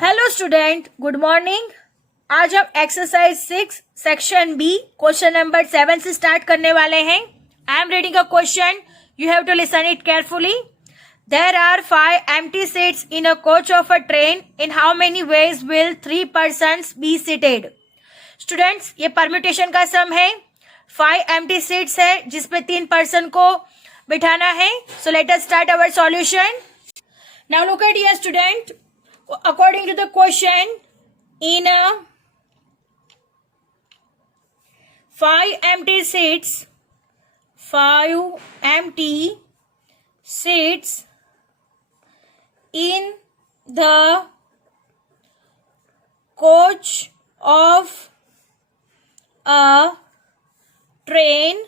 Hello student, good morning. आज हम exercise 6 section B question number 7 से स्टार्ट करने वाले हैं। I am reading a question, you have to listen it carefully. There are 5 empty seats in a coach of a train. In how many ways will 3 persons be seated? Students, ये permutation का सम है। 5 empty seats है जिसपे 3 person को बिठाना है। So let us start our solution. Now look at here student, according to the question, in a 5 empty seats in the coach of a train,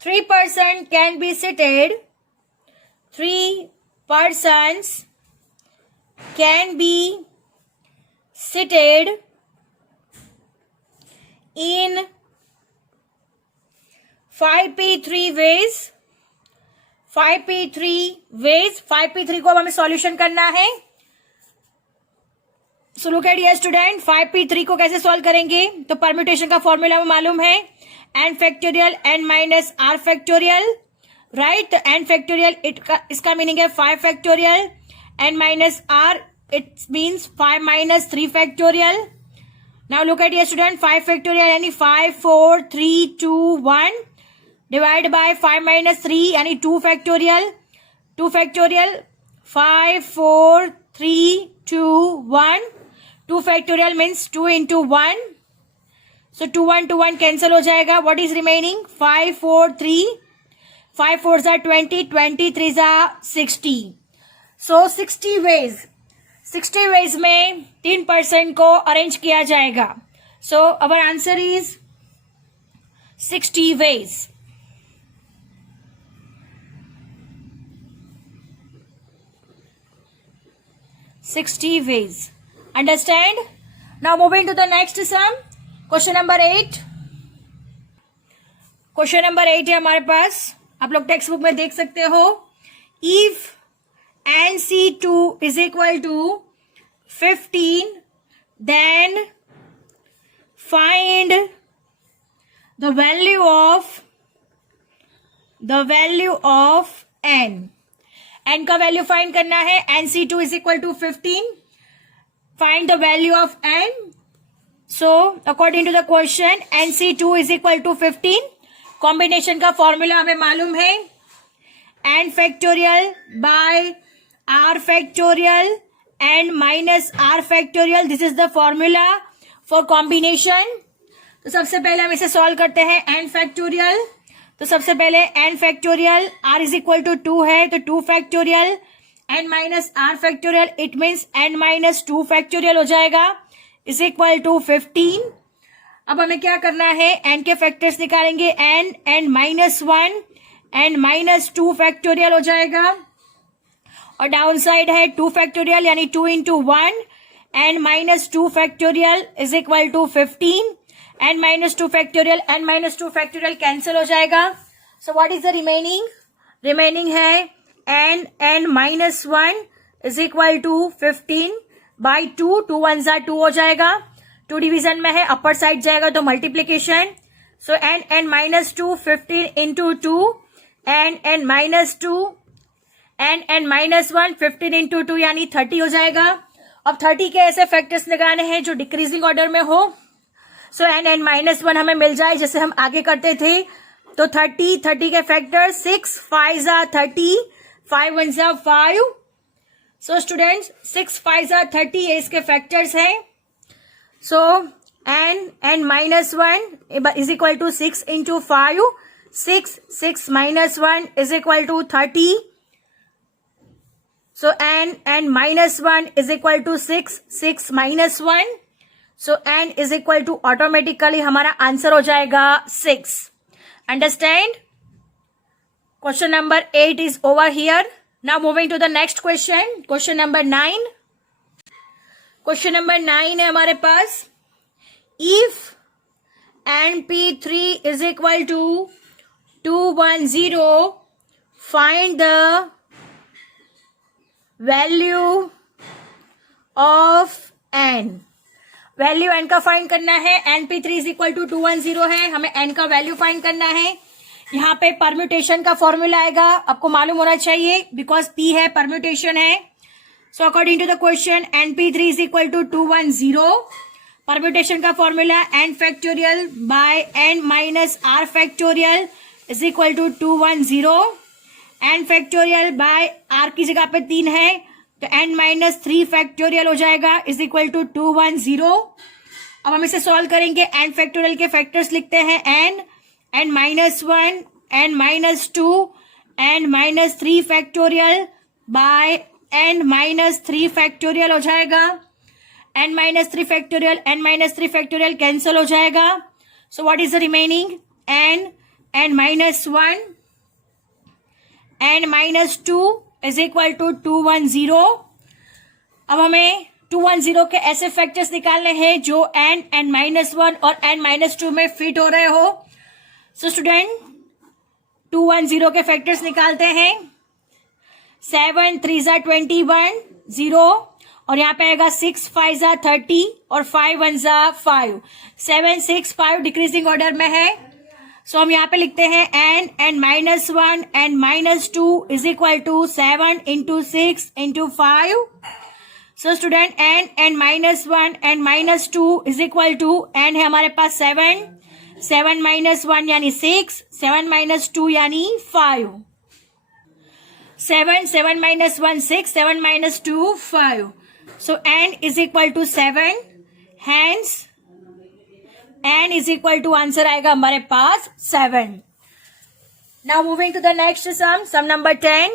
3 persons can be seated. 3 persons can be seated in 5p3 ways. 5p3 ways, 5p3 को अब हमें solution करना है। So look at here student, 5p3 को कैसे solve करेंगे? तो permutation का फॉर्मूला हमें मालूम है, n factorial n minus r factorial, right. n factorial इसका मीनिंग है 5 factorial, n minus r it means 5 minus 3 factorial. Now look at here student, 5 factorial यानी 5 4 3 2 1 डिवाइड बाय 5 माइनस 3 यानी 2 factorial. 2 factorial 5 4 3 2 1, 2 factorial means 2 into 1। सो 2 1 2 1 cancel हो जाएगा। What is remaining? 5 4 3, 5 4s are 20, 23s are 60. So 60 ways में 3 person को arrange किया जाएगा। So our answer is 60 ways. Understand? Now moving to the next sum. Question number 8. Question number 8 है हमारे पास, आप लोग टेक्स्ट बुक में देख सकते हो। If NC2 is equal to 15, then find the value of n. n का वैल्यू फाइंड करना है। NC2 is equal to 15. Find the value of n. So according to the question, NC2 is equal to 15. Combination का formula हमें मालूम है, n factorial by r factorial n minus r factorial. This is the formula for combination. तो सबसे पहले हम इसे solve करते हैं। n फैक्टोरियल, तो सबसे पहले n factorial, r is equal to 2 है तो 2 factorial n minus r factorial, it means n minus 2 factorial हो जाएगा, इज इक्वल टू 15। अब हमें क्या करना है? n के फैक्टर्स निकालेंगे। n minus 1 n minus 2 factorial हो जाएगा, और डाउन साइड है 2 फैक्टोरियल यानी 2 into 1, n minus 2 factorial is equal to 15। n minus 2 factorial n minus 2 factorial cancel हो जाएगा। So what is the remaining? Remaining है n minus 1 is equal to 15 by 2, 2 1s are 2 हो जाएगा। 2 division में है, upper side जाएगा तो multiplication. सो n minus 2 15 into 2, n minus 2 n minus 1 15 into 2 यानी 30 हो जाएगा। अब 30 के ऐसे फैक्टर्स लगाने हैं जो डिक्रीजिंग ऑर्डर में हो। सो n माइनस 1 हमें मिल जाए जैसे हम आगे करते थे। तो 30 के factor 6 5s are 30, 5 1s are 5। So students 6 5s are 30 ये इसके फैक्टर्स हैं। So n minus 1 is equal to 6 into 5. 6 minus 1 is equal to 30. So n minus 1 is equal to 6 minus 1. So n is equal to automatically हमारा answer हो जाएगा 6. Understand? Question number 8 is over here. Now moving to the next question. Question number 9. Question number 9 है हमारे पास। If NP3 is equal to 210, find the value of n, value n का find करना है। np3 is equal to 210 है, हमें n का value find करना है। यहाँ पे परम्यूटेशन का फॉर्मूला आएगा, आपको मालूम होना चाहिए बिकॉज p है, परम्यूटेशन है। So according to the question np3 is equal to 210, permutation का formula n factorial by n minus r factorial is equal to 210, n factorial by r की जगह पे 3 है तो n माइनस 3 फैक्टोरियल हो जाएगा इज इक्वल टू 210। अब हम इसे सॉल्व करेंगे, n फैक्टोरियल के फैक्टर्स लिखते हैं n minus 1, n minus 2, n minus 3 factorial by n minus 3 factorial हो जाएगा। n minus 3 factorial, n minus 3 factorial cancel हो जाएगा। So what is the remaining? n minus 1, n minus 2 is equal to 210। अब हमें 210 के ऐसे फैक्टर्स निकालने हैं जो n माइनस 1 और n माइनस 2 में फिट हो रहे हो। सो स्टूडेंट 210 के फैक्टर्स निकालते हैं। 7 3 जा 21 0 और यहाँ पे आएगा 6 5 जा 30 और 5 1 जा 5। 7 6 5 डिक्रीजिंग ऑर्डर में है। सो हम यहाँ पे लिखते हैं n minus 1 n minus 2 is equal to 7 into 6 into 5। So student n minus 1 n minus 2 is equal to n है हमारे पास 7, 7 माइनस 1 यानी 6, 7 माइनस 2 यानी 5। 7 7 minus 1 6, 7 minus 2 5। So n is equal to 7, hence n is equal to answer आएगा हमारे पास 7। Now moving to the next sum number 10।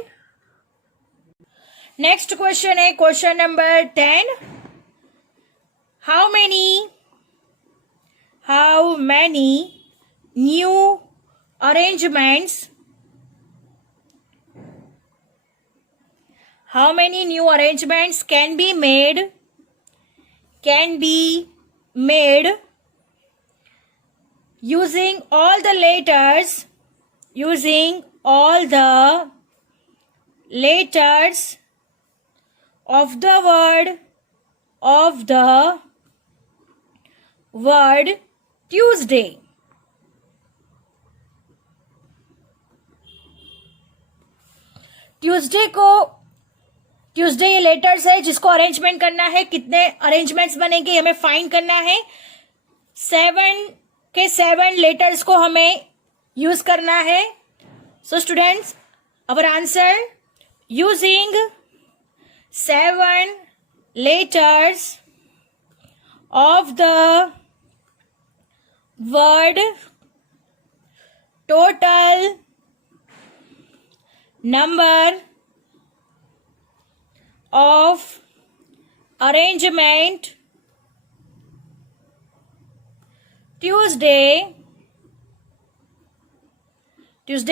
Next question है question number 10। How many new arrangements can be made using all the letters of the word Tuesday? Tuesday ये letters है जिसको arrangement करना है। कितने अरेंजमेंट्स बनेंगे हमें फाइंड करना है। 7 के 7 लेटर्स को हमें यूज करना है। So students our answer using 7 letters of the word, total number of arrangement Tuesday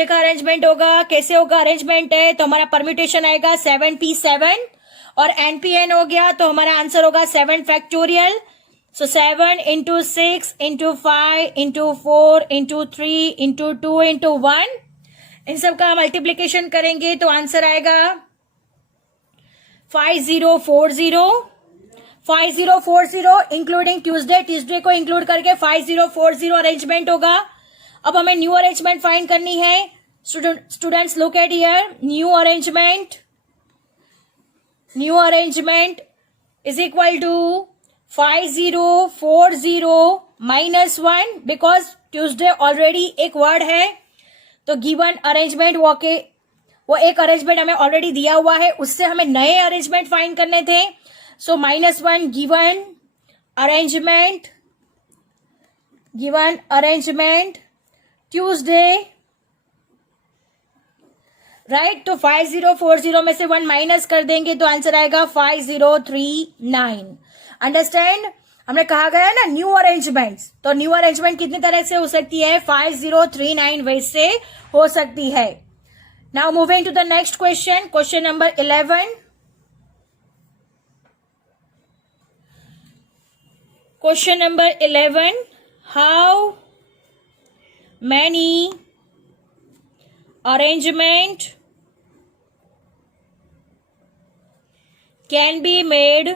का अरेंजमेंट होगा। कैसे होगा अरेंजमेंट है तो हमारा परम्यूटेशन आएगा 7p7 और npn हो गया तो हमारा आंसर होगा 7 फैक्टोरियल। सो 7 into 6 into 5 into 4 into 3 into 2 into 1, इन सब का मल्टीप्लीकेशन करेंगे तो आंसर आएगा 5040 इंक्लूडिंग ट्यूसडे को इंक्लूड करके 5040 अरेंजमेंट होगा। अब हमें न्यू अरेंजमेंट फाइंड करनी है। Students look at here, new arrangement is equal to 5040 minus 1 because Tuesday already एक वर्ड है तो गिवन अरेंजमेंट वो एक अरेंजमेंट हमें ऑलरेडी दिया हुआ है, उससे हमें नए अरेंजमेंट फाइंड करने थे। सो -1 गिवन अरेंजमेंट ट्यूसडे, राइट। तो 5040 में से 1 माइनस कर देंगे तो आंसर आएगा 5039। अंडरस्टैंड? हमने कहा गया ना न्यू अरेंजमेंट्स, तो न्यू अरेंजमेंट कितनी तरह से हो सकती है? 5039 वे से हो सकती है। Now moving to the next question, question number 11। Question number 11, how many arrangement can be made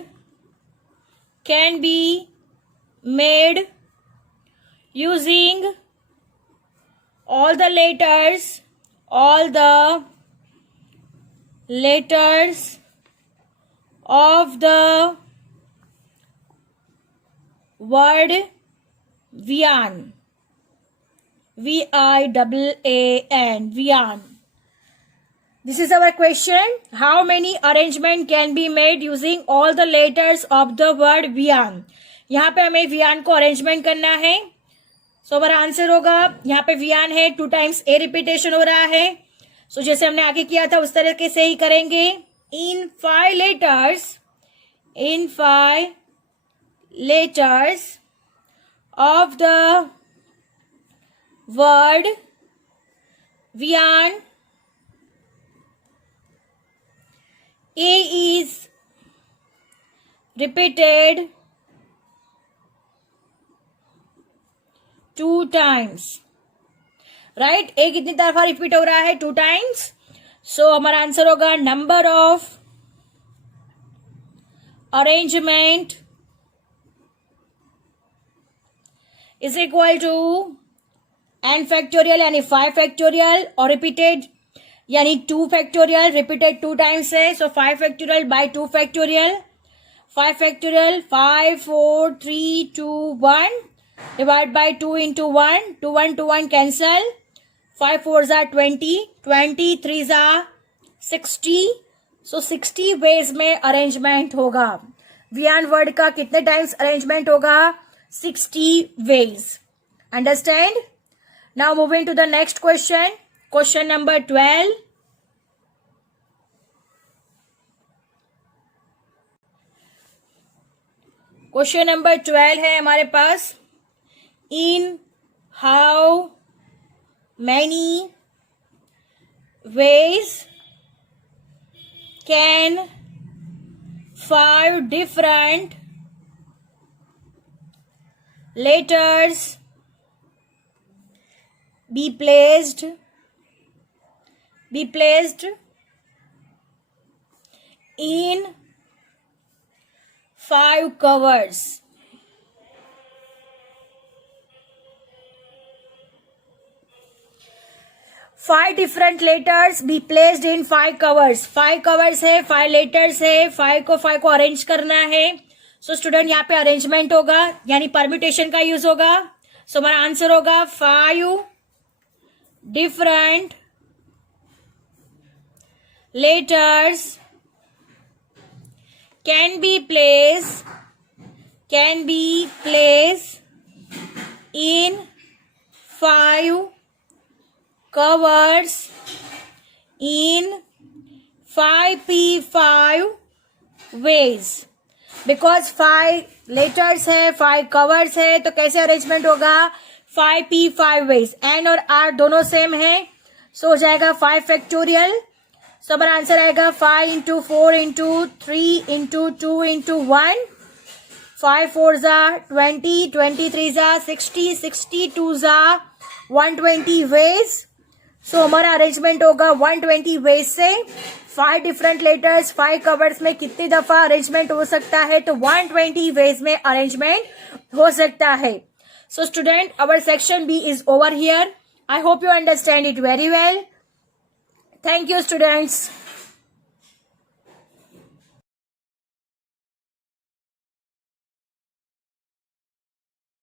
using all the letters of the word Vian. Vian. Vian. This is our question. How many arrangement can be made using all the letters of the word Vian? यहाँ पे हमें Vian को arrangement करना है. सो हमारा answer होगा, यहाँ पे Vian है, 2 times A रिपीटेशन हो रहा है. सो जैसे हमने आगे किया था उस तरीके से ही करेंगे. In 5 letters of the word Vian, A is repeated 2 times. Right, A कितनी दफा रिपीट हो रहा है? 2 times. सो हमारा आंसर होगा number of arrangement is equal to n factorial यानी 5 फैक्टोरियल और रिपीटेड यानी 2 फैक्टोरियल. रिपीटेड 2 टाइम्स है, so 5 factorial by 2 factorial. 5 factorial 5 4 3 2 1 divide by 2 into 1. 2 1 2 1 cancel. 5 4s are 20, 20 3s are 60. So 60 ways में अरेंजमेंट होगा. वियान word का कितने टाइम्स अरेंजमेंट होगा? 60 ways. Understand? Now moving to the next question. Question number 12. Question number 12 है हमारे पास. In how many ways can 5 different letters be placed in 5 covers? 5 different letters be placed in 5 covers. 5 covers है, 5 letters है, 5 को arrange करना है. So student यहाँ पे अरेंजमेंट होगा यानी परम्यूटेशन का यूज होगा. सो हमारा आंसर होगा 5 different letters can be placed in 5 covers in 5p5 ways. Because 5 letters है, 5 कवर्स है, तो कैसे अरेंजमेंट होगा? 5p5 ways. एन और आर दोनों सेम है, सो हो जाएगा 5 फैक्टोरियल. सो हमारा आंसर आएगा 5 into 4 into 3 into 2 into 1. 5 4s are 20, 20 3s are 60, 60 2s are 120 veg. सो हमारा अरेंजमेंट होगा 120 वेज से. 5 डिफरेंट लेटर्स 5 कवर्स में कितनी दफा अरेंजमेंट हो सकता है? तो 120 वेज में अरेंजमेंट हो सकता है. So student, our section B is over here. I hope you understand it very well. Thank you students.